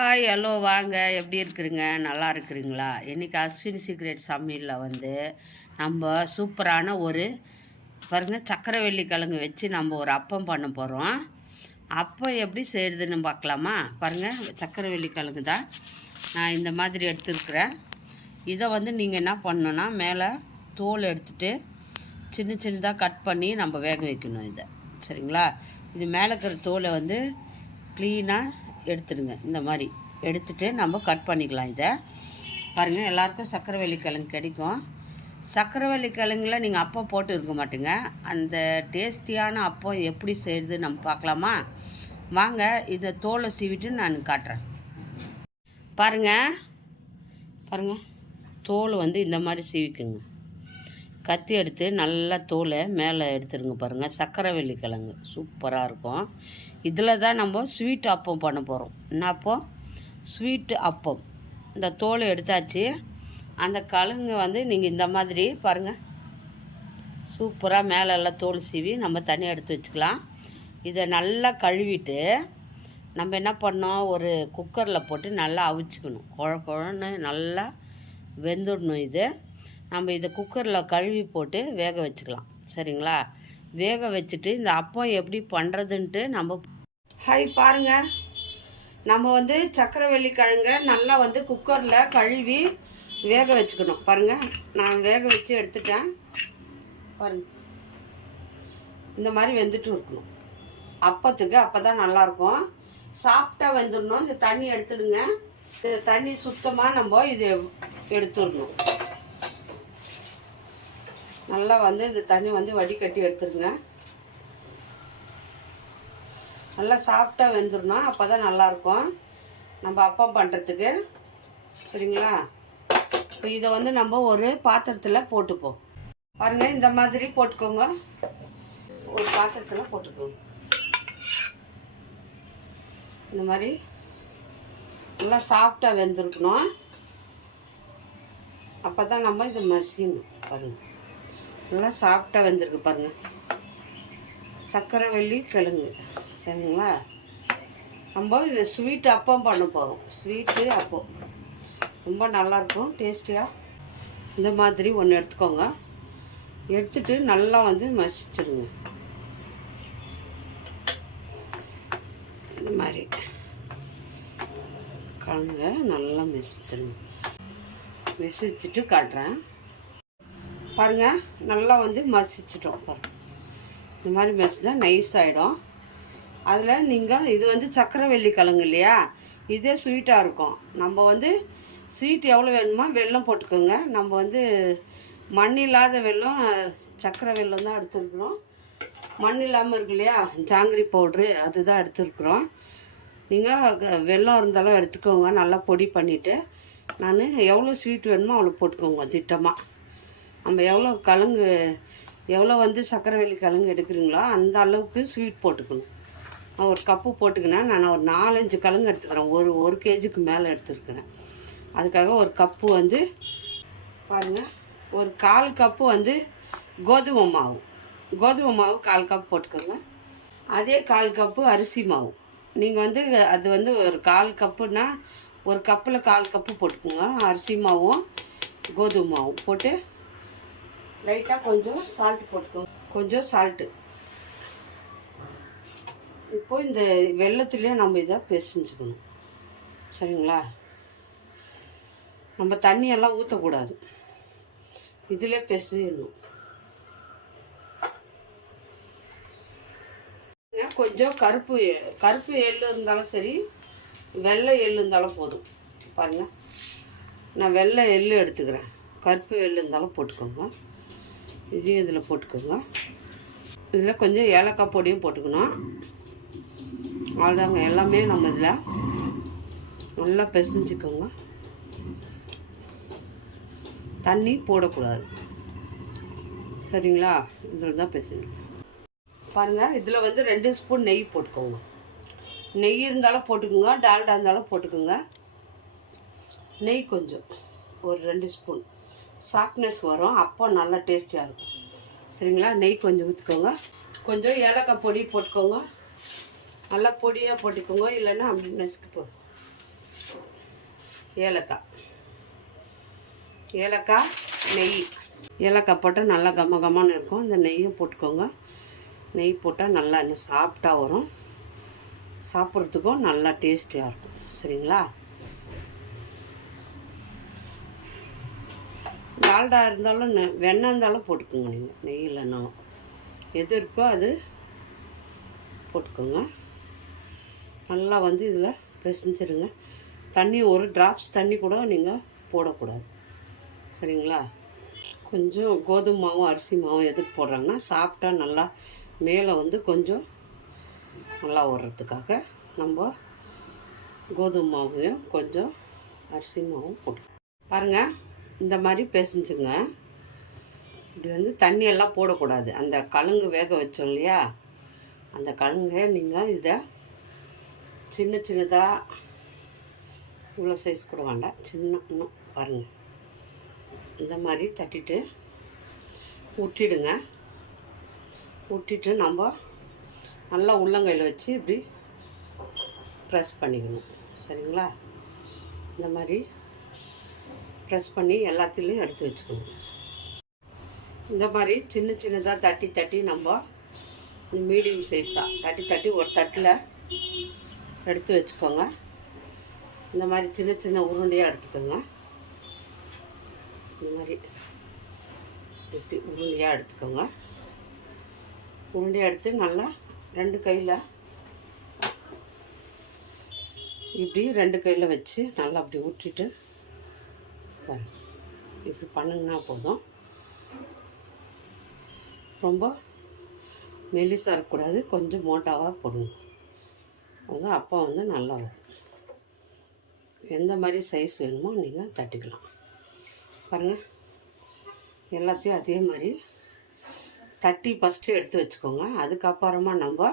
Hi hello வாங்க, எப்படி இருக்கிறீங்க? நல்லா இருக்கிறீங்களா? இன்றைக்கி அஸ்வின் சீக்ரெட் சமையலில் நம்ம சூப்பரான ஒரு பாருங்கள் சக்கரவள்ளி கிழங்கு வச்சு நம்ம ஒரு அப்பம் பண்ண போகிறோம். அப்பம் எப்படி செய்கிறதுன்னு பார்க்கலாமா? பாருங்கள், சக்கரவள்ளி கிழங்கு தான் நான் இந்த மாதிரி எடுத்துருக்குறேன். இதை நீங்கள் என்ன பண்ணணுன்னா, மேலே தோல் எடுத்துகிட்டு சின்ன சின்னதாக கட் பண்ணி நம்ம வேக வைக்கணும். இதை சரிங்களா? இது மேலே இருக்கிற தோலை க்ளீனாக எடுத்துடுங்க. இந்த மாதிரி எடுத்துகிட்டு நம்ம கட் பண்ணிக்கலாம். இதை பாருங்கள், எல்லாருக்கும் சக்கரவள்ளி கிழங்கு கிடைக்கும். சக்கரவள்ளி கிழங்குல நீங்கள் அப்பம் போட்டு இருக்க மாட்டீங்க. அந்த டேஸ்டியான அப்பம் எப்படி செய்கிறது நம்ம பார்க்கலாமா? வாங்க, இதை தோலை சீவிட்டு நான் காட்டுறேன். பாருங்கள் தோல் இந்த மாதிரி சீவிக்குங்க. கத்தி எடுத்து நல்லா தோலை மேலே எடுத்துருங்க. பாருங்கள், சக்கரவள்ளி கிழங்கு சூப்பராக இருக்கும். இதில் தான் நம்ம ஸ்வீட் அப்பம் பண்ண போகிறோம். என்ன அப்பம்? ஸ்வீட்டு அப்பம். இந்த தோலை எடுத்தாச்சு. அந்த கிழங்கு நீங்கள் இந்த மாதிரி பாருங்கள், சூப்பராக மேலே எல்லாம் தோல் சீவி நம்ம தனியாக எடுத்து வச்சுக்கலாம். இதை நல்லா கழுவிட்டு நம்ம என்ன பண்ணோம், ஒரு குக்கரில் போட்டு நல்லா அவிச்சிக்கணும். குழன்னு நல்லா வெந்துடணும். நம்ம இதை குக்கரில் கழுவி போட்டு வேக வச்சுக்கலாம். சரிங்களா? வேக வச்சுட்டு இந்த அப்பம் எப்படி பண்ணுறதுன்ட்டு நம்ம பாருங்கள், நம்ம சக்கரவள்ளி கிழங்க நல்லா குக்கரில் கழுவி வேக வச்சுக்கணும். பாருங்கள், நான் வேக வச்சு எடுத்துட்டேன். பாருங்கள், இந்த மாதிரி வெந்துட்டு இருக்கணும் அப்பத்துக்கு. அப்போ தான் நல்லாயிருக்கும். சாப்பிட்டா வெந்துடணும். இந்த தண்ணி எடுத்துடுங்க. இந்த தண்ணி சுத்தமாக நம்ம இது எடுத்துடணும். நல்லா இந்த தண்ணி வடிகட்டி எடுத்துருங்க. நல்லா சாஃப்டாக வெந்துடணும். அப்போ தான் நல்லாயிருக்கும் நம்ம அப்பம் பண்ணுறதுக்கு. சரிங்களா? இப்போ இதை நம்ம ஒரு பாத்திரத்தில் போட்டுப்போம். பாருங்கள், இந்த மாதிரி போட்டுக்கோங்க. ஒரு பாத்திரத்தில் போட்டுக்கோங்க. இந்த மாதிரி நல்லா சாஃப்டாக வெந்திருக்கணும். அப்போ தான் நம்ம இதை மசியணும். பாருங்கள், நல்லா சாஃப்டாக வெந்திருக்கு. பாருங்கள், சக்கரவள்ளி கிழங்கு. சரிங்களா? நம்ம இது ஸ்வீட் அப்பம் பண்ண போகிறோம். ஸ்வீட்டு அப்பம் ரொம்ப நல்லாயிருக்கும், டேஸ்டியாக. இந்த மாதிரி ஒன்று எடுத்துக்கோங்க. எடுத்துட்டு நல்லா மசிச்சிருங்க. இந்த மாதிரி கிழங்க நல்லா மசிச்சிருங்க. மசிச்சுட்டு காட்டுறேன். பாருங்கள், நல்லா மசிச்சிட்டோம். பாருங்கள், இந்த மாதிரி மசிச்சா நைஸ் ஆகிடும். அதில் நீங்கள் இது சக்கரவள்ளி கிழங்கு இல்லையா, இதே ஸ்வீட்டாக இருக்கும். நம்ம ஸ்வீட் எவ்வளோ வேணுமோ வெல்லம் போட்டுக்கோங்க. நம்ம மண் இல்லாத வெல்லம், சக்கரை வெல்லம் தான் எடுத்துருக்குறோம். மண் இல்லாமல் இருக்கு இல்லையா, ஜாங்கிரி பவுட்ரு, அதுதான் எடுத்துருக்குறோம். நீங்கள் வெல்லம் இருந்தாலும் எடுத்துக்கோங்க. நல்லா பொடி பண்ணிவிட்டு நான் எவ்வளோ ஸ்வீட் வேணுமோ அவ்வளோ போட்டுக்கோங்க திட்டமாக. நம்ம எவ்வளோ சக்கரவள்ளி கிழங்கு எடுக்கிறீங்களோ அந்த அளவுக்கு ஸ்வீட் போட்டுக்கணும். நான் ஒரு கப்பு போட்டுக்கினேன். நான் ஒரு 4-5 கிழங்கு எடுத்துக்கிறேன். ஒரு கேஜிக்கு மேலே எடுத்துருக்கிறேன். அதுக்காக ஒரு கப்பு பாருங்கள், ஒரு 1/4 கப்பு கோதுமை மாவு. கோதுமை மாவு 1/4 கப் போட்டுக்கோங்க. அதே 1/4 கப்பு அரிசி மாவு. நீங்கள் அது ஒரு 1/4 கப்புன்னா ஒரு கப்பில் 1/4 கப்பு போட்டுக்கோங்க. அரிசி மாவும் கோதுமை மாவும் போட்டு லைட்டாக கொஞ்சம் சால்ட்டு போட்டுக்கோங்க. கொஞ்சம் சால்ட்டு. இப்போது இந்த வெல்லத்துலேயே நம்ம இதை பிசைஞ்சுக்கணும். சரிங்களா? நம்ம தண்ணியெல்லாம் ஊற்றக்கூடாது, இதிலே பிசையணும். கொஞ்சம் கருப்பு எள்ளு இருந்தாலும் சரி, வெள்ளை எள்ளு இருந்தாலும் போதும். பாருங்கள், நான் வெள்ளை எள்ளு எடுத்துக்கிறேன். கருப்பு எள்ளு இருந்தாலும் போட்டுக்கோங்க. இதையும் இதில் போட்டுக்கோங்க. இதில் கொஞ்சம் ஏலக்காய் பொடியும் போட்டுக்கணும். அவ்வளோதாங்க, எல்லாமே நம்ம இதில் நல்லா பிசைஞ்சிக்கோங்க. தண்ணி போடக்கூடாது. சரிங்களா? இதில் தான் பிசைஞ்சிக்கணும். பாருங்கள், இதில் 2 ஸ்பூன் நெய் போட்டுக்கோங்க. நெய் இருந்தாலும் போட்டுக்கோங்க, டால்டா இருந்தாலும் போட்டுக்கோங்க. நெய் கொஞ்சம் ஒரு 2 ஸ்பூன் சாஃப்ட்னஸ் வரும், அப்போ நல்லா டேஸ்டியாக இருக்கும். சரிங்களா? நெய் கொஞ்சம் ஊற்றிக்கோங்க. கொஞ்சம் ஏலக்காய் பொடி போட்டுக்கோங்க. நல்லா பொடியாக போட்டுக்கோங்க, இல்லைன்னா அப்படி நசுக்கி ஏலக்காய், நெய். ஏலக்காய் போட்டால் நல்லா கம்மன்னு இருக்கும். இந்த நெய்யும் போட்டுக்கோங்க. நெய் போட்டால் நல்லா இன்னும் சாஃப்டாக வரும். சாப்பிட்றதுக்கும் நல்லா டேஸ்டியாக இருக்கும். சரிங்களா? டால்டா இருந்தாலும் வெண்ணெய் இருந்தாலும் போட்டுக்கோங்க. நீங்கள் நெய் இல்லைனாலும் எது இருக்கோ அது போட்டுக்கோங்க. நல்லா வந்து இதில் பிசைஞ்சிருங்க. தண்ணி ஒரு ட்ராப்ஸ் தண்ணி கூட நீங்கள் போடக்கூடாது. சரிங்களா? கொஞ்சம் கோதுமை மாவும் அரிசி மாவும் எதுக்கு போடுறாங்கன்னா சாப்பிட்டா நல்லா மேலே வந்து கொஞ்சம் நல்லா வர்றதுக்காக நம்ம கோதுமை மாவையும் கொஞ்சம் அரிசி மாவும் போட்டு பாருங்கள். இந்த மாதிரி பிசைஞ்சுங்க. இப்படி வந்து தண்ணியெல்லாம் போடக்கூடாது. அந்த கழுங்கு வேக வச்சோம் இல்லையா, அந்த கழுங்கை நீங்கள் இதை சின்னதாக இவ்வளோ சைஸ் கூட வேண்டாம், இன்னும் பாருங்கள். இந்த மாதிரி தட்டிட்டு ஊற்றிடுங்க. ஊற்றிட்டு நம்ம நல்லா உள்ளங்கையில் வச்சு இப்படி ப்ரெஸ் பண்ணிக்கணும். சரிங்களா? இந்த மாதிரி ப்ரெஸ் பண்ணி எல்லாத்துலேயும் எடுத்து வச்சுக்கணும். இந்த மாதிரி சின்னதாக தட்டி நம்ம மீடியம் சைஸாக தட்டி ஒரு தட்டில் எடுத்து வச்சுக்கோங்க. இந்த மாதிரி சின்ன உருண்டையாக எடுத்துக்கோங்க. இந்த மாதிரி இப்படி உருண்டையாக எடுத்துக்கோங்க. உருண்டையாக எடுத்து நல்லா 2 கையில் இப்படி 2 கையில் வச்சு நல்லா அப்படி ஊற்றிட்டு இப்படி பண்ணுங்கன்னா போதும். ரொம்ப மெலிசாக இருக்கக்கூடாது, கொஞ்சம் மோட்டாவாக போடுங்க. அதுதான் அப்போ வந்து நல்லா வரும். எந்த மாதிரி சைஸ் வேணுமோ நீங்கள் தட்டிக்கலாம். பாருங்கள், எல்லாத்தையும் அதே மாதிரி தட்டி ஃபஸ்ட்டு எடுத்து வச்சுக்கோங்க. அதுக்கப்புறமா நம்ம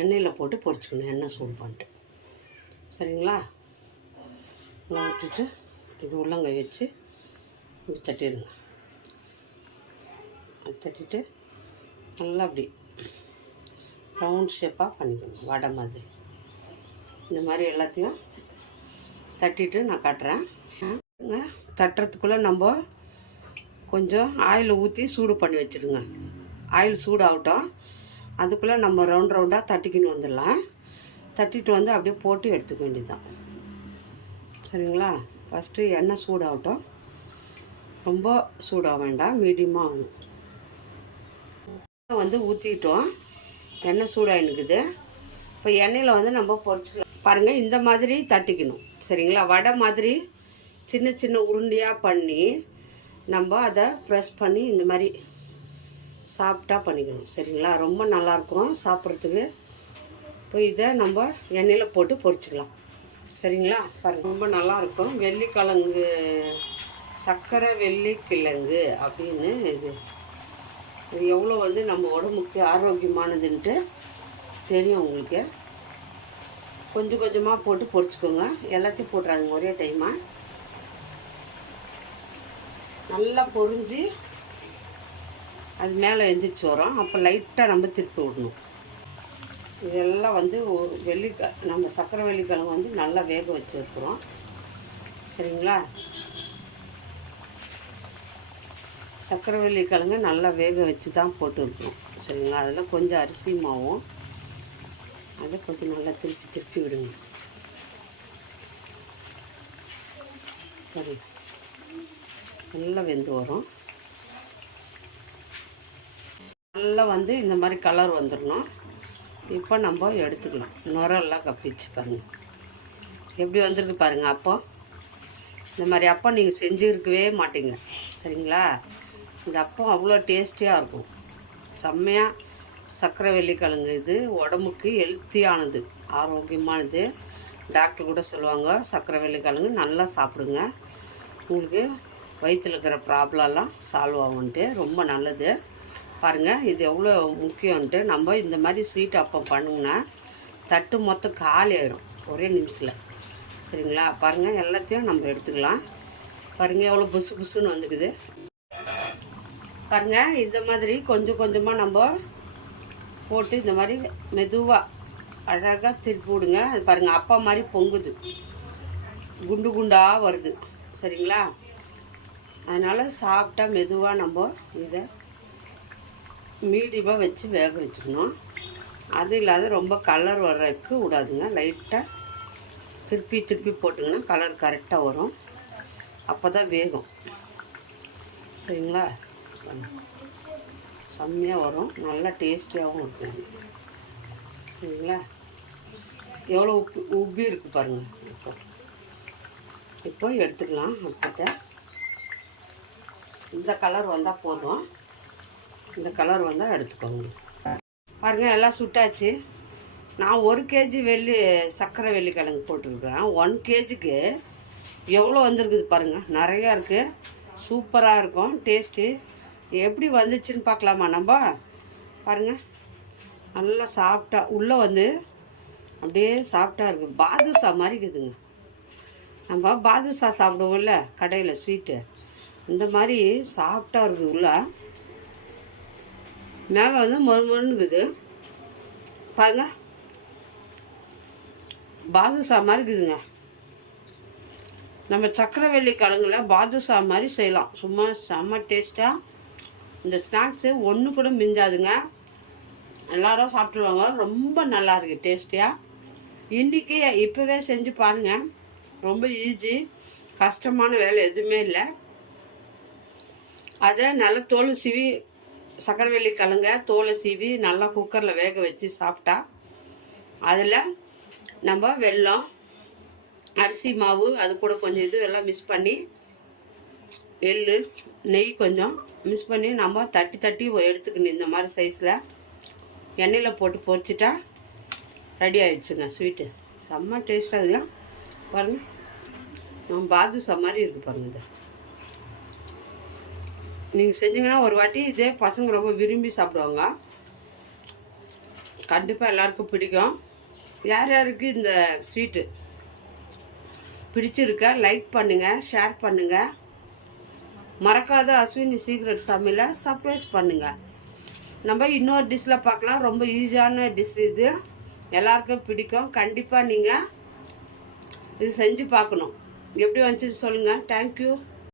எண்ணெயில் போட்டு பொரிச்சுக்கணும். எண்ணெய் சூடு பண்ணிட்டு. சரிங்களா? எல்லாம் விட்டுட்டு இது உள்ளங்கை வச்சு இப்படி தட்டிடுங்க. தட்டிட்டு நல்லா அப்படி ரவுண்ட் ஷேப்பாக பண்ணிக்கணும், வடை மாதிரி. இந்த மாதிரி எல்லாத்தையும் தட்டிட்டு நான் காட்டுறேன். தட்டுறதுக்குள்ளே நம்ம கொஞ்சம் ஆயில் ஊற்றி சூடு பண்ணி வச்சுடுங்க. ஆயில் சூடாகட்டும். அதுக்குள்ளே நம்ம ரவுண்டாக தட்டிக்கின்னு வந்துடலாம். தட்டிட்டு வந்து அப்படியே போட்டு எடுத்துக்க வேண்டியதுதான். சரிங்களா? ஃபஸ்ட்டு எண்ணெய் சூடாகட்டும். ரொம்ப சூடாக வேண்டாம், மீடியமாக ஆகணும். வந்து ஊற்றிட்டோம். எண்ணெய் சூடாகினுக்குது. இப்போ எண்ணெயில் வந்து நம்ம பொரிச்சுக்கலாம். பாருங்கள், இந்த மாதிரி தட்டிக்கணும். சரிங்களா? வடை மாதிரி சின்ன உருண்டையாக பண்ணி நம்ம அதை ப்ரெஸ் பண்ணி இந்த மாதிரி சாஃப்டாக பண்ணிக்கணும். சரிங்களா? ரொம்ப நல்லாயிருக்கும் சாப்பிட்றதுக்கு. இப்போ இதை நம்ம எண்ணெயில் போட்டு பொரிச்சுக்கலாம். சரிங்களா? பாருங்கள், ரொம்ப நல்லாயிருக்கும். வெள்ளிக்கிழங்கு, சர்க்கரை வெள்ளிக்கிழங்கு அப்படின்னு இது எவ்வளோ வந்து நம்ம உடம்புக்கு ஆரோக்கியமானதுன்ட்டு தெரியும் உங்களுக்கு. கொஞ்சமாக போட்டு பொரிச்சுக்கோங்க. எல்லாத்தையும் போட்டுறாங்க ஒரே டைமாக. நல்லா பொரிஞ்சு அது மேலே எந்திரிச்சு வரும். அப்போ லைட்டாக நம்ம திருப்பி விடணும். இதெல்லாம் வந்து ஒரு நம்ம சர்க்கரை வெள்ளிக்கிழங்கு வந்து நல்லா வேக வச்சுருக்குறோம். சரிங்களா? சர்க்கரை வெள்ளிக்கிழங்கு நல்லா வேக வச்சு தான் போட்டுருக்கோம். சரிங்களா? அதில் கொஞ்சம் அரிசி மாவும் அதை கொஞ்சம் நல்லா திருப்பி விடுங்க. சரி, நல்லா வெந்து வரும். நல்லா வந்து இந்த மாதிரி கலர் வந்துடணும். இப்போ நம்ம எடுத்துக்கலாம். நுரெல்லாம் கப்பிச்சு பாருங்கள் எப்படி வந்திருக்கு பாருங்கள். அப்போ இந்த மாதிரி அப்போ நீங்கள் செஞ்சுருக்கவே மாட்டீங்க. சரிங்களா? இந்த அப்போ அவ்வளோ டேஸ்டியாக இருக்கும். செம்மையாக சர்க்கரை வெள்ளிக்கிழங்கு இது உடம்புக்கு ஹெல்த்தியானது, ஆரோக்கியமானது. டாக்டர் கூட சொல்லுவாங்க சர்க்கரை வெள்ளிக்கிழங்கு நல்லா சாப்பிடுங்க, உங்களுக்கு வயிற்றில் இருக்கிற ப்ராப்ளம்லாம் சால்வ் ஆகும்ன்ட்டு. ரொம்ப நல்லது. பாருங்கள், இது எவ்வளோ முக்கியம்ன்ட்டு. நம்ம இந்த மாதிரி ஸ்வீட் அப்பம் பண்ணுங்கன்னா தட்டு மொத்தம் காலி ஆகிடும் ஒரே நிமிஷத்தில். சரிங்களா? பாருங்கள், எல்லாத்தையும் நம்ம எடுத்துக்கலாம். பாருங்கள் எவ்வளோ புசுன்னு வந்துக்குது. பாருங்கள், இந்த மாதிரி கொஞ்சமாக நம்ம போட்டு இந்த மாதிரி மெதுவாக அழகாக திருப்பி விடுங்க. அது பாருங்கள் அப்பா மாதிரி பொங்குது. குண்டு குண்டாக வருது. சரிங்களா? அதனால் சாப்பிட்டா மெதுவாக நம்ம இதை மீடியமாக வச்சு வேக வச்சுக்கணும். அது இல்லாத ரொம்ப கலர் வர்றதுக்கு விடாதுங்க. லைட்டாக திருப்பி திருப்பி போட்டிங்கன்னா கலர் கரெக்டாக வரும். அப்போ தான் வேகும். சரிங்களா? செம்மையாக வரும். நல்லா டேஸ்டியாகவும் இருக்கும். சரிங்களா? எவ்வளோ உப்பி இருக்குது பாருங்கள். இப்போ எடுத்துக்கலாம். அப்போ இந்த கலர் வந்தால் போதும். இந்த கலர் வந்தால் எடுத்துக்கோங்க. பாருங்கள், எல்லாம் சுட்டாச்சு. நான் 1 கேஜி சர்க்கரை வெள்ளிக்கிழங்கு போட்டுருக்குறேன். 1 கேஜிக்கு எவ்வளோ வந்திருக்குது பாருங்கள். நிறையா இருக்குது. சூப்பராக இருக்கும் டேஸ்ட்டு. எப்படி வந்துச்சுன்னு பார்க்கலாமா நம்ம? பாருங்கள், நல்லா சாப்பிட்டா உள்ளே வந்து அப்படியே சாப்பிட்டா இருக்குது. பாதுஷா மாதிரி இருக்குதுங்க. நம்ம பாதுஷா சாப்பிடுவோம்ல கடையில் ஸ்வீட்டு, இந்த மாதிரி சாப்பிட்டா இருக்குது. உள்ள மேலே வந்து மொறுமொறுன்னு இருக்குது பாருங்கள். பாதுஷா மாதிரி இருக்குதுங்க. நம்ம சக்கரவள்ளி கிழங்குல பாதுஷா மாதிரி செய்யலாம். சும்மா செம்ம டேஸ்ட்டாக. இந்த ஸ்நாக்ஸு ஒன்று கூட மிஞ்சாதுங்க. எல்லோரும் சாப்பிட்ருவாங்க. ரொம்ப நல்லா இருக்குது டேஸ்டியாக. இன்றைக்கி இப்போவே செஞ்சு பாருங்கள். ரொம்ப ஈஸி. கஷ்டமான வேலை எதுவுமே இல்லை. அதை நல்லா தோல் சீவி, சக்கரவள்ளி கிழங்க தோலை சீவி நல்லா குக்கரில் வேக வச்சு சாப்பிட்டா, அதில் நம்ம வெல்லம், அரிசி மாவு, அது கூட கொஞ்சம் இது எல்லாம் மிக்ஸ் பண்ணி, எள்ளு, நெய் கொஞ்சம் மிக்ஸ் பண்ணி நம்ம தட்டி தட்டி எடுத்துக்கணும். இந்த மாதிரி சைஸில் எண்ணெயில் போட்டு பொரிச்சிட்டா ரெடி ஆகிடுச்சுங்க ஸ்வீட்டு. செம்ம டேஸ்ட்டாக இருக்குங்க. பாருங்கள், நம்ம பாதுஷா மாதிரி இருக்குது பாருங்கள். இதை நீங்கள் செஞ்சீங்கன்னா ஒரு வாட்டி இதே பசங்க ரொம்ப விரும்பி சாப்பிடுவாங்க. கண்டிப்பாக எல்லாருக்கும் பிடிக்கும். யார் யாருக்கு இந்த ஸ்வீட்டு பிடிச்சிருக்க லைக் பண்ணுங்கள், ஷேர் பண்ணுங்கள். மறக்காத அஸ்வினி சீக்ரெட் சமையலை சர்ப்ரைஸ் பண்ணுங்கள். நம்ம இன்னொரு டிஷ்ஷில் பார்க்கலாம். ரொம்ப ஈஸியான டிஷ் இது. எல்லாருக்கும் பிடிக்கும். கண்டிப்பாக நீங்கள் இது செஞ்சு பார்க்கணும். எப்படி வந்துச்சுன்னு சொல்லுங்கள். தேங்க்யூ.